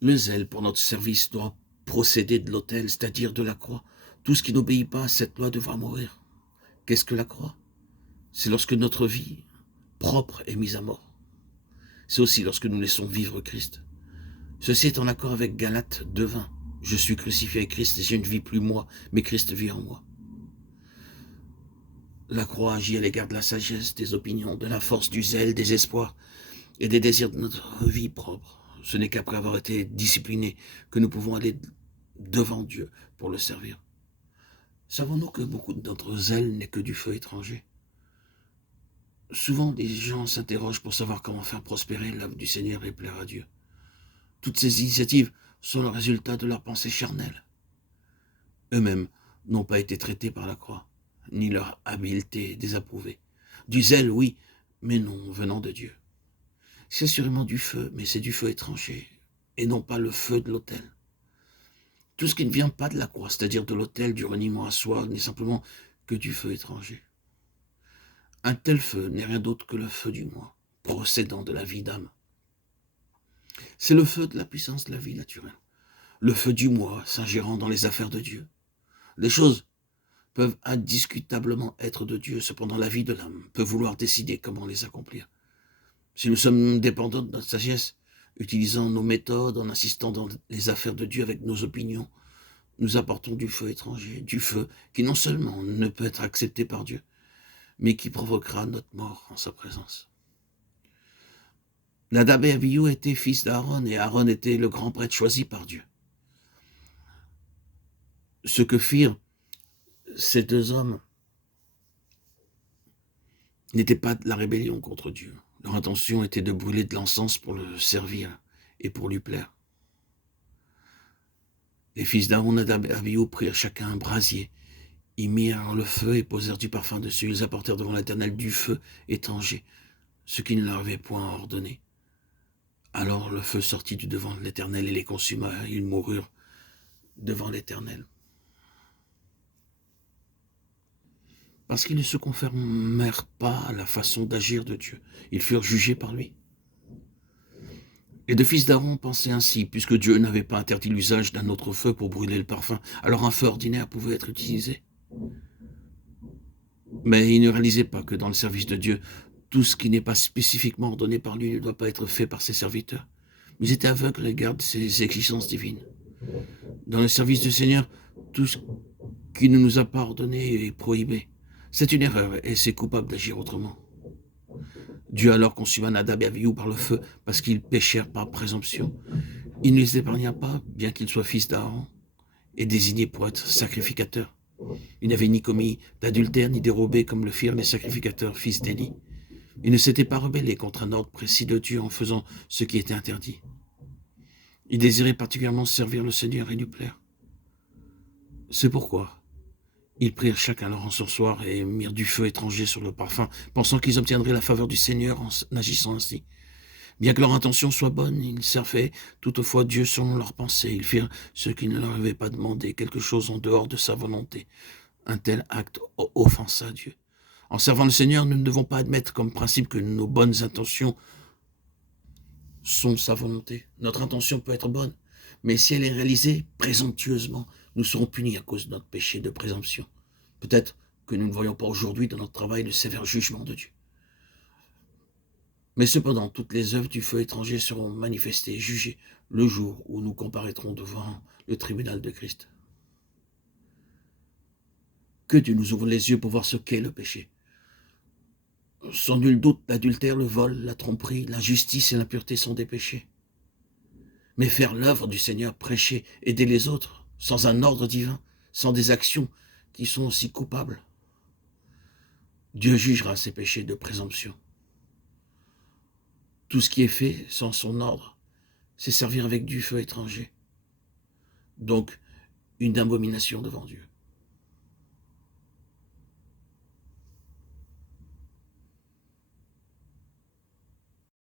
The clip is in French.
Le zèle pour notre service doit procéder de l'autel, c'est-à-dire de la croix. Tout ce qui n'obéit pas à cette loi devra mourir. Qu'est-ce que la croix? C'est lorsque notre vie propre est mise à mort. C'est aussi lorsque nous laissons vivre Christ. Ceci est en accord avec Galates 2:20. Je suis crucifié avec Christ et je ne vis plus moi, mais Christ vit en moi. La croix agit à l'égard de la sagesse, des opinions, de la force, du zèle, des espoirs et des désirs de notre vie propre. Ce n'est qu'après avoir été disciplinés que nous pouvons aller devant Dieu pour le servir. Savons-nous que beaucoup de notre zèle n'est que du feu étranger? Souvent, des gens s'interrogent pour savoir comment faire prospérer l'œuvre du Seigneur et plaire à Dieu. Toutes ces initiatives sont le résultat de leur pensée charnelle. Eux-mêmes n'ont pas été traités par la croix, ni leur habileté désapprouvée. Du zèle, oui, mais non venant de Dieu. C'est sûrement du feu, mais c'est du feu étranger, et non pas le feu de l'autel. Tout ce qui ne vient pas de la croix, c'est-à-dire de l'autel, du reniement à soi, n'est simplement que du feu étranger. Un tel feu n'est rien d'autre que le feu du moi, procédant de la vie d'âme. C'est le feu de la puissance de la vie naturelle, le feu du moi s'ingérant dans les affaires de Dieu. Les choses peuvent indiscutablement être de Dieu, cependant la vie de l'âme peut vouloir décider comment les accomplir. Si nous sommes dépendants de notre sagesse, utilisant nos méthodes, en insistant dans les affaires de Dieu avec nos opinions, nous apportons du feu étranger, du feu qui non seulement ne peut être accepté par Dieu, mais qui provoquera notre mort en sa présence. Nadab et Abihu étaient fils d'Aaron, et Aaron était le grand prêtre choisi par Dieu. Ce que firent ces deux hommes n'était pas de la rébellion contre Dieu. Leur intention était de brûler de l'encens pour le servir et pour lui plaire. Les fils d'Aaron, Nadab et Abihu, prirent chacun un brasier, y mirent le feu et posèrent du parfum dessus. Ils apportèrent devant l'Éternel du feu étranger, ce qu'il ne leur avait point ordonné. Alors le feu sortit du devant de l'Éternel et les consuma. Ils moururent devant l'Éternel. Parce qu'ils ne se conformèrent pas à la façon d'agir de Dieu. Ils furent jugés par lui. Les deux fils d'Aaron pensaient ainsi, puisque Dieu n'avait pas interdit l'usage d'un autre feu pour brûler le parfum, alors un feu ordinaire pouvait être utilisé. Mais ils ne réalisaient pas que dans le service de Dieu, tout ce qui n'est pas spécifiquement ordonné par lui ne doit pas être fait par ses serviteurs. Mais ils étaient aveugles à l'égard de ses exigences divines. Dans le service du Seigneur, tout ce qui ne nous a pas ordonné est prohibé. C'est une erreur et c'est coupable d'agir autrement. Dieu alors consuma Nadab et Abihu par le feu parce qu'ils péchèrent par présomption. Il ne les épargna pas, bien qu'ils soient fils d'Aaron et désignés pour être sacrificateurs. Ils n'avaient ni commis d'adultère ni dérobé comme le firent les sacrificateurs fils d'Élie. Ils ne s'étaient pas rebellés contre un ordre précis de Dieu en faisant ce qui était interdit. Ils désiraient particulièrement servir le Seigneur et lui plaire. C'est pourquoi ils prirent chacun leur encensoir et mirent du feu étranger sur le parfum, pensant qu'ils obtiendraient la faveur du Seigneur en agissant ainsi. Bien que leur intention soit bonne, ils servaient toutefois Dieu selon leurs pensées. Ils firent ce qu'il ne leur avait pas demandé, quelque chose en dehors de sa volonté. Un tel acte offensa Dieu. En servant le Seigneur, nous ne devons pas admettre comme principe que nos bonnes intentions sont sa volonté. Notre intention peut être bonne, mais si elle est réalisée présomptueusement, nous serons punis à cause de notre péché de présomption. Peut-être que nous ne voyons pas aujourd'hui dans notre travail le sévère jugement de Dieu. Mais cependant, toutes les œuvres du feu étranger seront manifestées et jugées le jour où nous comparaîtrons devant le tribunal de Christ. Que Dieu nous ouvre les yeux pour voir ce qu'est le péché. Sans nul doute, l'adultère, le vol, la tromperie, l'injustice et l'impureté sont des péchés. Mais faire l'œuvre du Seigneur, prêcher, aider les autres, sans un ordre divin, sans des actions qui sont aussi coupables, Dieu jugera ces péchés de présomption. Tout ce qui est fait sans son ordre, c'est servir avec du feu étranger. Donc, une abomination devant Dieu.